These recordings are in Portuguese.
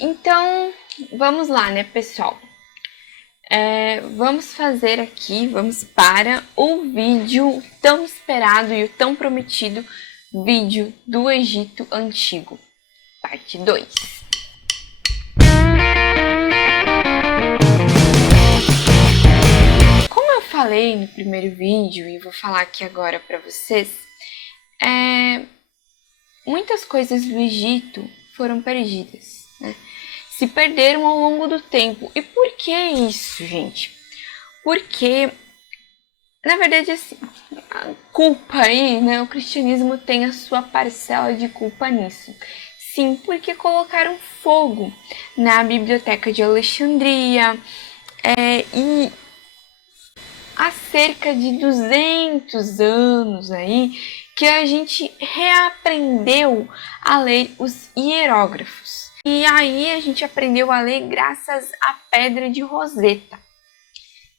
Então, vamos lá, né, pessoal? Vamos fazer aqui, vamos para o vídeo tão esperado e o tão prometido vídeo do Egito Antigo, parte 2. Como eu falei no primeiro vídeo e vou falar aqui agora para vocês, muitas coisas do Egito foram perdidas, né? Se perderam ao longo do tempo. E por que isso, gente? Porque, na verdade, assim, a culpa aí, né? O cristianismo tem a sua parcela de culpa nisso. Sim, porque colocaram fogo na Biblioteca de Alexandria e há cerca de 200 anos aí que a gente reaprendeu a ler os hierógrafos. E aí a gente aprendeu a ler graças à Pedra de Roseta,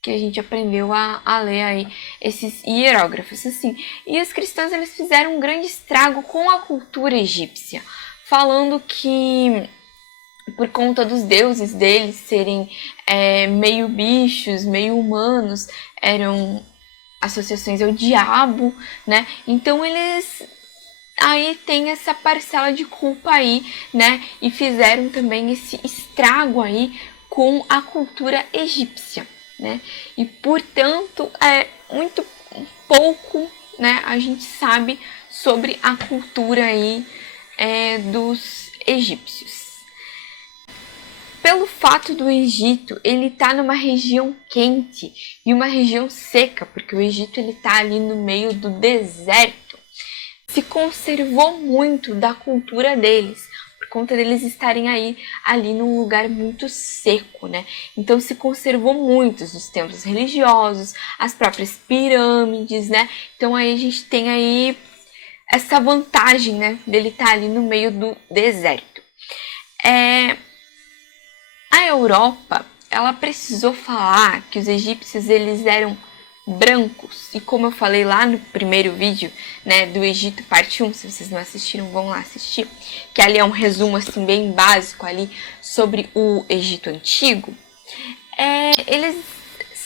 que a gente aprendeu a ler aí esses hierógrafos, assim. E os cristãos, eles fizeram um grande estrago com a cultura egípcia, falando que por conta dos deuses deles serem meio bichos, meio humanos, eram associações ao diabo, né? Então eles aí tem essa parcela de culpa aí, né? E fizeram também esse estrago aí com a cultura egípcia, né? E portanto muito pouco, né? A gente sabe sobre a cultura aí dos egípcios. Pelo fato do Egito ele estar numa região quente e uma região seca, porque o Egito ele está ali no meio do deserto, se conservou muito da cultura deles, por conta deles estarem ali num lugar muito seco, né? Então se conservou muito os templos religiosos, as próprias pirâmides, né? Então aí a gente tem aí essa vantagem, né, dele estar ali no meio do deserto. A Europa, ela precisou falar que os egípcios eles eram brancos, e como eu falei lá no primeiro vídeo, né, do Egito parte 1, se vocês não assistiram, vão lá assistir, que ali é um resumo assim bem básico ali sobre o Egito Antigo. Eles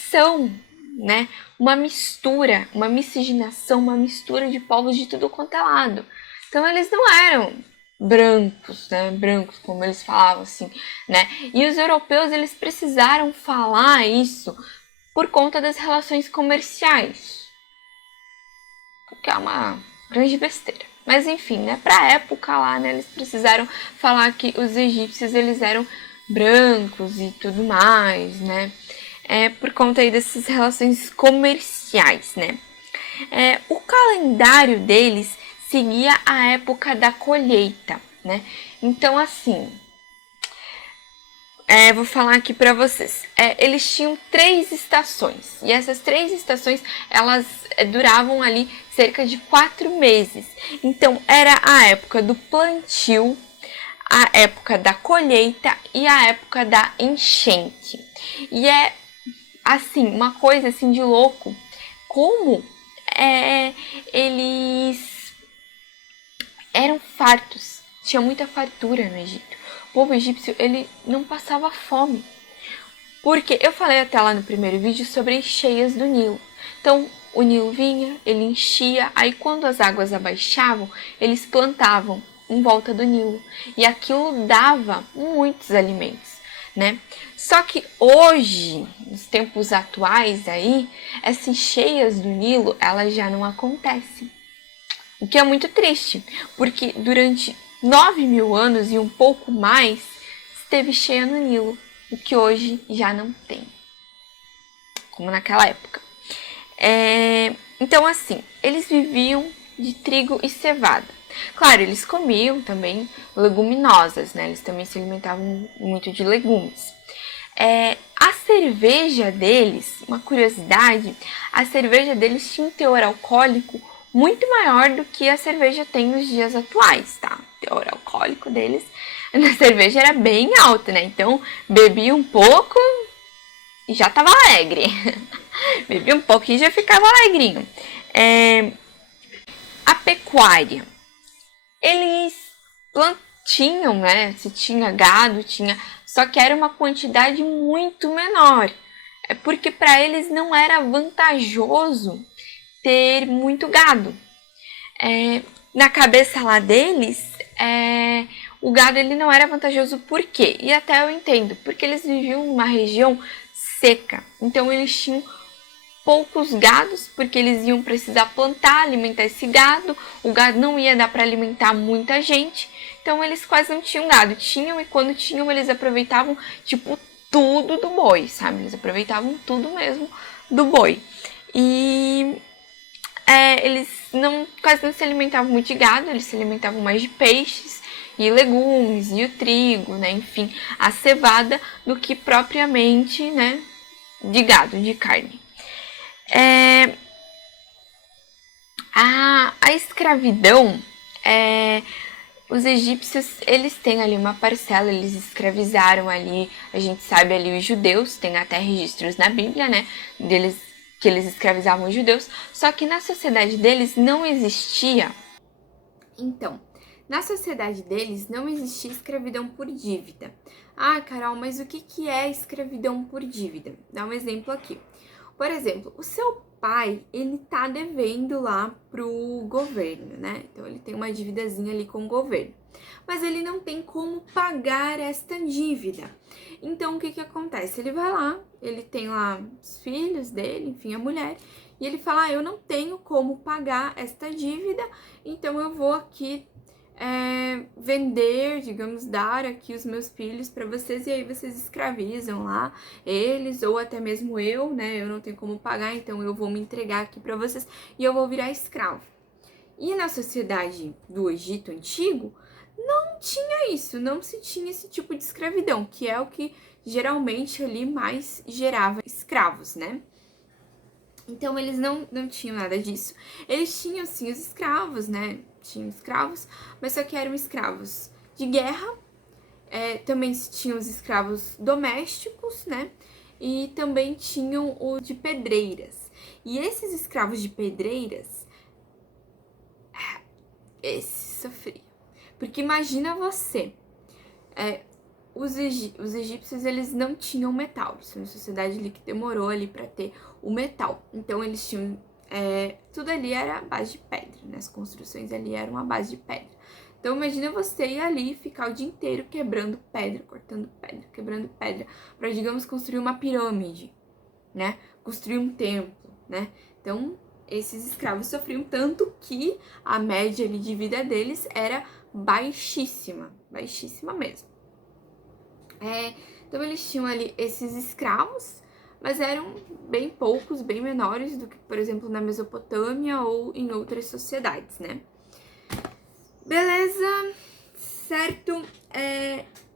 são, né, uma mistura, uma miscigenação, uma mistura de povos de tudo quanto é lado. Então eles não eram brancos, né, brancos como eles falavam assim, né? E os europeus eles precisaram falar isso por conta das relações comerciais, que é uma grande besteira. Mas enfim, né, pra época lá, né, eles precisaram falar que os egípcios eles eram brancos e tudo mais, né? Por conta aí dessas relações comerciais, né? O calendário deles seguia a época da colheita, né? Então, assim, vou falar aqui para vocês. Eles tinham 3 estações, e essas 3 estações, elas duravam ali cerca de 4 meses. Então, era a época do plantio, a época da colheita e a época da enchente. E assim, uma coisa assim de louco, como eles eram fartos, tinha muita fartura no Egito. O povo egípcio, ele não passava fome. Porque eu falei até lá no primeiro vídeo sobre as cheias do Nilo. Então, o Nilo vinha, ele enchia, aí quando as águas abaixavam, eles plantavam em volta do Nilo. E aquilo dava muitos alimentos, né? Só que hoje, nos tempos atuais aí, essas cheias do Nilo, elas já não acontecem. O que é muito triste, porque durante 9.000 anos e um pouco mais, esteve cheia no Nilo, o que hoje já não tem, como naquela época. Então, assim, eles viviam de trigo e cevada. Claro, eles comiam também leguminosas, né? Eles também se alimentavam muito de legumes. A cerveja deles, uma curiosidade, a cerveja deles tinha um teor alcoólico muito maior do que a cerveja tem nos dias atuais, tá? O teor alcoólico deles na cerveja era bem alto, né? Então, bebia um pouco e já tava alegre. Bebia um pouco e já ficava alegrinho. A pecuária. Eles tinham, né? Se tinha gado, tinha, só que era uma quantidade muito menor. É porque para eles não era vantajoso ter muito gado. Na cabeça lá deles, o gado ele não era vantajoso por quê? E até eu entendo, porque eles viviam numa região seca. Então eles tinham poucos gados, porque eles iam precisar plantar, alimentar esse gado. O gado não ia dar para alimentar muita gente. Então eles quase não tinham gado. Tinham, e quando tinham, eles aproveitavam, tipo, tudo do boi, sabe? Eles aproveitavam tudo mesmo do boi. E eles quase não se alimentavam muito de gado, eles se alimentavam mais de peixes e legumes, e o trigo, né? Enfim, a cevada, do que propriamente, né, de gado, de carne. A escravidão, os egípcios, eles têm ali uma parcela, eles escravizaram ali, a gente sabe ali os judeus, tem até registros na Bíblia, né, deles, que eles escravizavam os judeus, só que na sociedade deles não existia. Então, na sociedade deles não existia escravidão por dívida. Ah, Carol, mas o que é escravidão por dívida? Dá um exemplo aqui. Por exemplo, o seu pai, ele tá devendo lá pro governo, né? Então, ele tem uma dívidazinha ali com o governo. Mas ele não tem como pagar esta dívida. Então, o que acontece? Ele vai lá, ele tem lá os filhos dele, enfim, a mulher, e ele fala, eu não tenho como pagar esta dívida, então eu vou aqui vender, digamos, dar aqui os meus filhos para vocês, e aí vocês escravizam lá eles, ou até mesmo eu, né, eu não tenho como pagar, então eu vou me entregar aqui para vocês e eu vou virar escravo. E na sociedade do Egito Antigo, não tinha isso, não se tinha esse tipo de escravidão, que é o que geralmente ali mais gerava escravos, né? Então, eles não tinham nada disso. Eles tinham, sim, os escravos, né? Tinham escravos, mas só que eram escravos de guerra. Também tinham os escravos domésticos, né? E também tinham o de pedreiras. E esses escravos de pedreiras, esses sofriam. Porque imagina você, os egípcios, eles não tinham metal. Isso é uma sociedade ali que demorou ali para ter o metal. Então, eles tinham... tudo ali era a base de pedra, né? As construções ali eram a base de pedra. Então, imagina você ir ali e ficar o dia inteiro quebrando pedra, cortando pedra, quebrando pedra, para, digamos, construir uma pirâmide, né? Construir um templo, né? Então, esses escravos sofriam tanto que a média ali de vida deles era baixíssima, baixíssima mesmo. Então eles tinham ali esses escravos, mas eram bem poucos, bem menores do que, por exemplo, na Mesopotâmia ou em outras sociedades, né? Beleza, certo?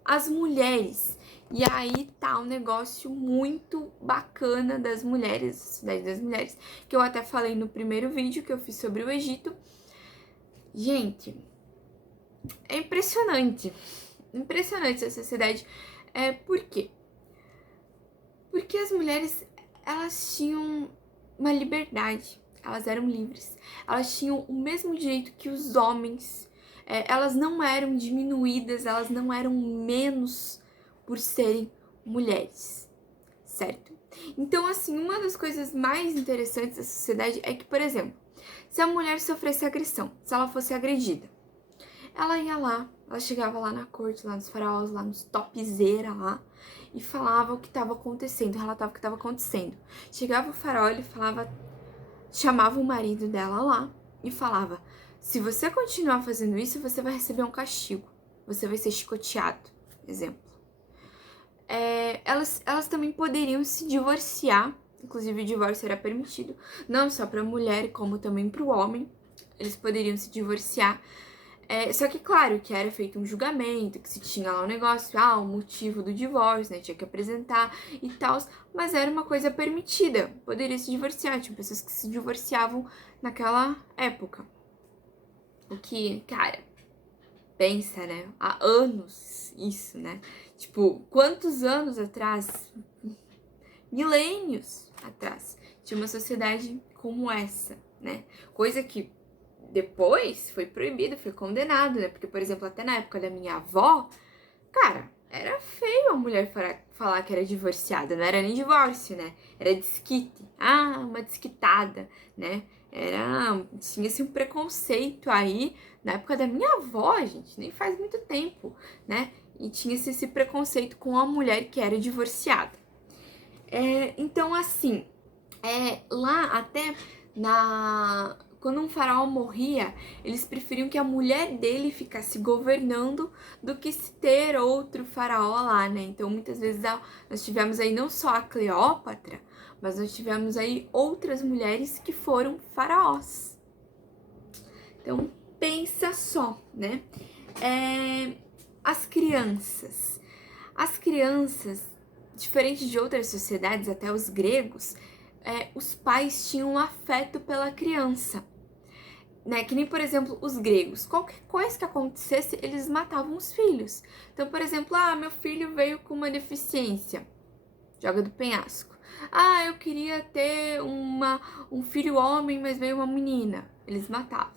As mulheres. E aí tá um negócio muito bacana das mulheres, a sociedade das mulheres, que eu até falei no primeiro vídeo que eu fiz sobre o Egito. Gente, é impressionante. Impressionante essa sociedade. Por quê? Porque as mulheres, elas tinham uma liberdade, elas eram livres, elas tinham o mesmo direito que os homens, elas não eram diminuídas, elas não eram menos por serem mulheres, certo? Então, assim, uma das coisas mais interessantes da sociedade é que, por exemplo, se a mulher sofresse agressão, se ela fosse agredida, ela ia lá, ela chegava lá na corte, lá nos faraós, lá nos topzera lá, e falava o que estava acontecendo, relatava o que estava acontecendo. Chegava o faraó, ele falava, chamava o marido dela lá e falava, se você continuar fazendo isso, você vai receber um castigo, você vai ser chicoteado, exemplo. Elas também poderiam se divorciar, inclusive o divórcio era permitido, não só para a mulher, como também para o homem, eles poderiam se divorciar. Só que, claro, que era feito um julgamento, que se tinha lá um negócio, o motivo do divórcio, né, tinha que apresentar e tal, mas era uma coisa permitida, poderia se divorciar, tinha pessoas que se divorciavam naquela época. O que, cara, pensa, né, há anos isso, né, tipo, quantos anos atrás, milênios atrás, tinha uma sociedade como essa, né, coisa que depois foi proibido, foi condenado, né? Porque, por exemplo, até na época da minha avó, cara, era feio a mulher falar que era divorciada, não era nem divórcio, né? Era desquite. Ah, uma desquitada, né? Tinha-se um preconceito aí, na época da minha avó, gente, nem faz muito tempo, né? E tinha-se esse preconceito com a mulher que era divorciada. Então, assim, lá até quando um faraó morria, eles preferiam que a mulher dele ficasse governando do que se ter outro faraó lá, né? Então, muitas vezes nós tivemos aí não só a Cleópatra, mas nós tivemos aí outras mulheres que foram faraós. Então, pensa só, né? As crianças. As crianças, diferente de outras sociedades, até os gregos, os pais tinham um afeto pela criança. Né? Que nem, por exemplo, os gregos. Qualquer coisa que acontecesse, eles matavam os filhos. Então, por exemplo, meu filho veio com uma deficiência. Joga do penhasco. Eu queria ter um filho homem, mas veio uma menina. Eles matavam.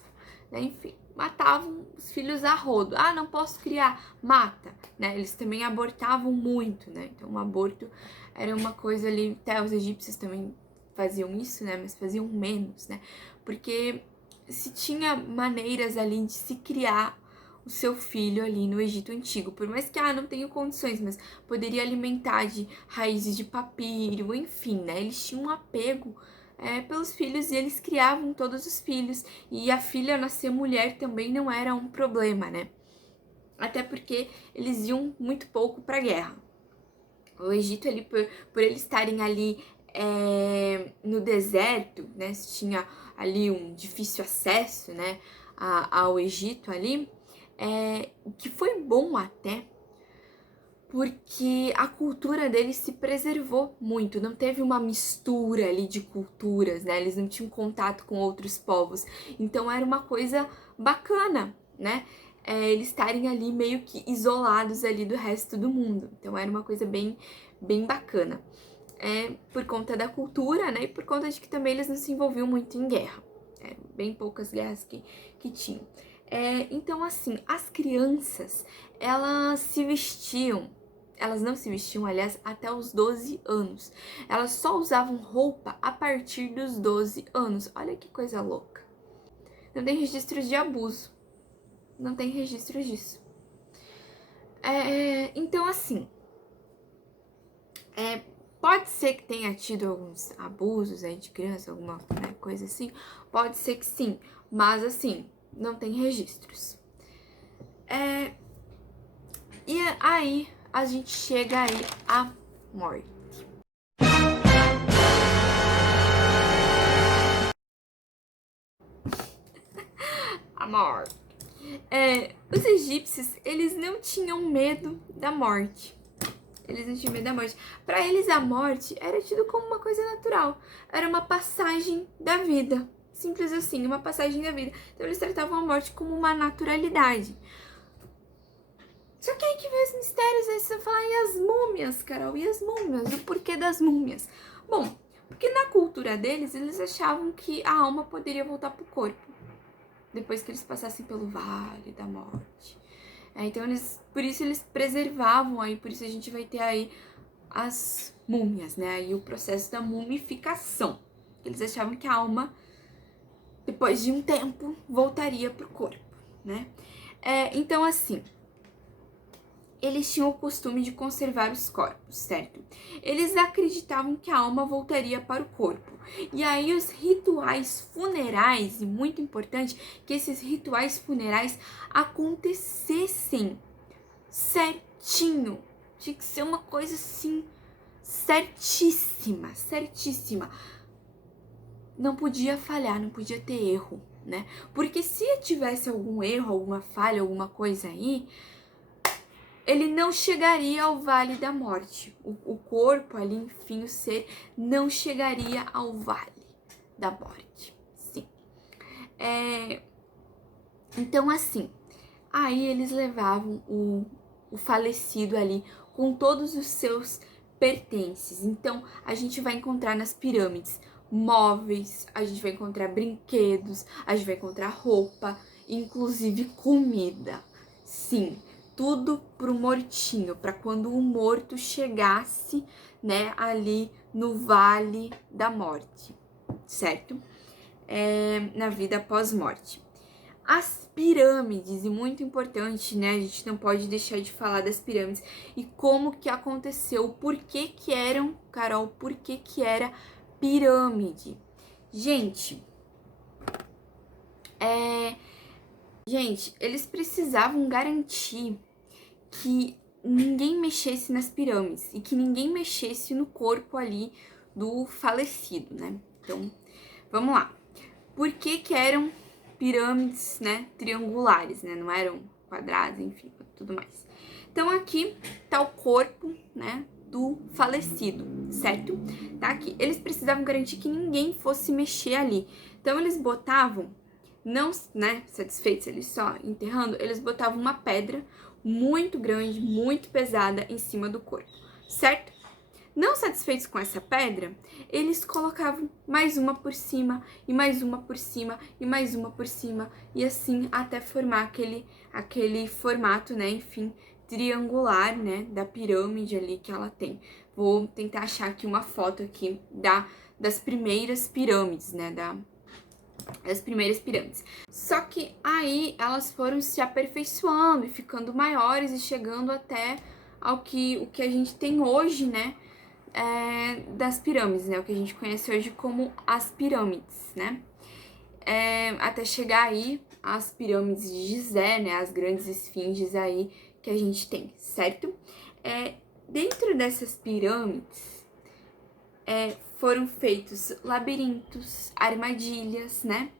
Né? Enfim, matavam os filhos a rodo. Não posso criar. Mata. Né? Eles também abortavam muito, né? Então, o aborto era uma coisa ali... Até os egípcios também faziam isso, né? Mas faziam menos, né? Porque se tinha maneiras ali de se criar o seu filho ali no Egito Antigo. Por mais que, não tenho condições, mas poderia alimentar de raízes de papiro, enfim, né? Eles tinham um apego pelos filhos e eles criavam todos os filhos. E a filha nascer mulher também não era um problema, né? Até porque eles iam muito pouco pra guerra. O Egito, ali, por eles estarem ali no deserto, né? Tinha ali um difícil acesso, né? Ao Egito ali. Que foi bom até, porque a cultura deles se preservou muito, não teve uma mistura ali de culturas, né? Eles não tinham contato com outros povos, então era uma coisa bacana, né? Eles estarem ali meio que isolados ali do resto do mundo, então era uma coisa bem, bem bacana. Por conta da cultura, né? E por conta de que também eles não se envolviam muito em guerra, bem poucas guerras que tinham. Então, assim, as crianças, elas não se vestiam, aliás, até os 12 anos. Elas só usavam roupa a partir dos 12 anos. Olha que coisa louca. Não tem registros de abuso. Não tem registros disso. Então, assim, pode ser que tenha tido alguns abusos aí de criança, alguma coisa assim. Pode ser que sim, mas assim, não tem registros. E aí a gente chega aí à morte. A morte. Os egípcios, eles não tinham medo da morte. Eles não tinham medo da morte. Para eles, a morte era tido como uma coisa natural. Era uma passagem da vida. Simples assim, uma passagem da vida. Então, eles tratavam a morte como uma naturalidade. Só que aí que vem os mistérios, aí você fala, e as múmias, Carol? E as múmias? O porquê das múmias? Bom, porque na cultura deles, eles achavam que a alma poderia voltar pro corpo. Depois que eles passassem pelo vale da morte. Então, por isso eles preservavam aí, por isso a gente vai ter aí as múmias, né? Aí o processo da mumificação. Eles achavam que a alma, depois de um tempo, voltaria pro corpo, né? Então, assim, eles tinham o costume de conservar os corpos, certo? Eles acreditavam que a alma voltaria para o corpo. E aí os rituais funerais, e muito importante que esses rituais funerais acontecessem certinho. Tinha que ser uma coisa assim, certíssima, certíssima. Não podia falhar, não podia ter erro, né? Porque se tivesse algum erro, alguma falha, alguma coisa aí, ele não chegaria ao vale da morte. O corpo ali, enfim, o ser, não chegaria ao vale da morte. Sim. Então, assim, aí eles levavam o falecido ali com todos os seus pertences. Então, a gente vai encontrar nas pirâmides móveis, a gente vai encontrar brinquedos, a gente vai encontrar roupa, inclusive comida. Sim, tudo pro mortinho, para quando o morto chegasse, né, ali no vale da morte, certo? Na vida pós-morte. As pirâmides, e muito importante, né? A gente não pode deixar de falar das pirâmides e como que aconteceu, por que que eram, Carol, por que que era pirâmide? Gente, eles precisavam garantir que ninguém mexesse nas pirâmides e que ninguém mexesse no corpo ali do falecido, né? Então, vamos lá. Por que que eram pirâmides, né, triangulares, né? Não eram quadradas, enfim, tudo mais. Então, aqui tá o corpo, né, do falecido, certo? Tá aqui. Eles precisavam garantir que ninguém fosse mexer ali. Então, eles botavam, não, né, satisfeitos eles só enterrando, eles botavam uma pedra muito grande, muito pesada em cima do corpo, certo? Não satisfeitos com essa pedra, eles colocavam mais uma por cima, e mais uma por cima, e mais uma por cima, e assim até formar aquele formato, né, enfim, triangular, né, da pirâmide ali que ela tem. Vou tentar achar aqui uma foto aqui das primeiras pirâmides, né, das primeiras pirâmides. Só que aí elas foram se aperfeiçoando e ficando maiores e chegando até o que a gente tem hoje, né, das pirâmides, né, o que a gente conhece hoje como as pirâmides, né, até chegar aí às pirâmides de Gizé, né, as grandes esfinges aí que a gente tem, certo? Dentro dessas pirâmides, foram feitos labirintos, armadilhas, né?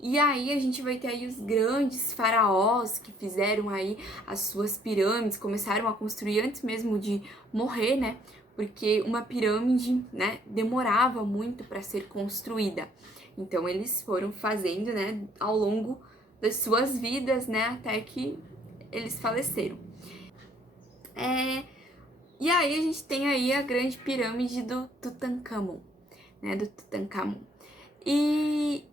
E aí a gente vai ter aí os grandes faraós que fizeram aí as suas pirâmides, começaram a construir antes mesmo de morrer, né? Porque uma pirâmide, né, demorava muito para ser construída. Então eles foram fazendo, né, ao longo das suas vidas, né, até que eles faleceram. E aí a gente tem aí a grande pirâmide do Tutankhamon, né, do Tutankhamon. E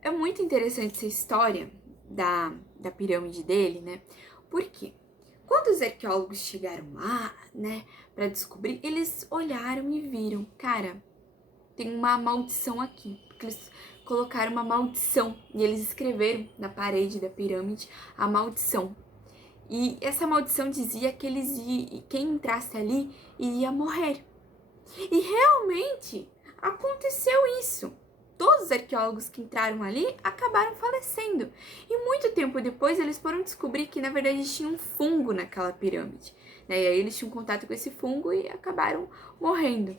é muito interessante essa história da pirâmide dele, né? Por quê? Quando os arqueólogos chegaram lá, né, para descobrir, eles olharam e viram, cara, tem uma maldição aqui, porque eles colocaram uma maldição e eles escreveram na parede da pirâmide a maldição. E essa maldição dizia que quem entrasse ali iria morrer. E realmente aconteceu isso. Todos os arqueólogos que entraram ali acabaram falecendo. E muito tempo depois eles foram descobrir que na verdade tinha um fungo naquela pirâmide, né? E aí eles tinham contato com esse fungo e acabaram morrendo.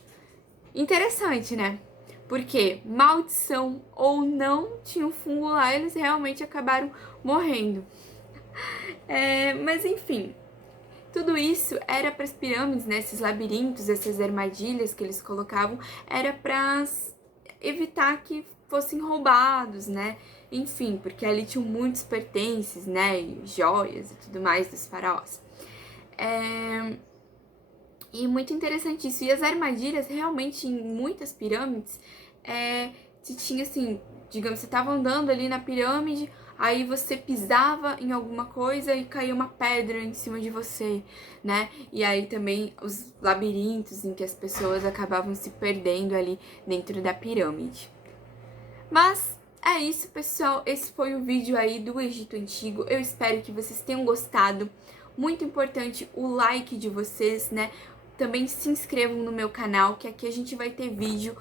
Interessante, né? Porque maldição ou não, tinha um fungo lá, eles realmente acabaram morrendo. Mas enfim, tudo isso era para as pirâmides, né? Esses labirintos, essas armadilhas que eles colocavam, era para evitar que fossem roubados, né? Enfim, porque ali tinham muitos pertences, né? E joias e tudo mais dos faraós. E muito interessante isso. E as armadilhas, realmente, em muitas pirâmides, se tinha assim, digamos, você estava andando ali na pirâmide, aí você pisava em alguma coisa e caía uma pedra em cima de você, né? E aí também os labirintos em que as pessoas acabavam se perdendo ali dentro da pirâmide. Mas é isso, pessoal. Esse foi o vídeo aí do Egito Antigo. Eu espero que vocês tenham gostado. Muito importante o like de vocês, né? Também se inscrevam no meu canal, que aqui a gente vai ter vídeo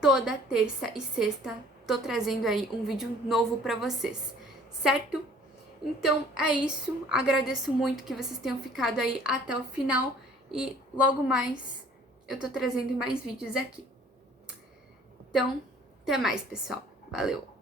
toda terça e sexta. Tô trazendo aí um vídeo novo pra vocês, certo? Então é isso. Agradeço muito que vocês tenham ficado aí até o final. E logo mais eu tô trazendo mais vídeos aqui. Então, até mais, pessoal. Valeu!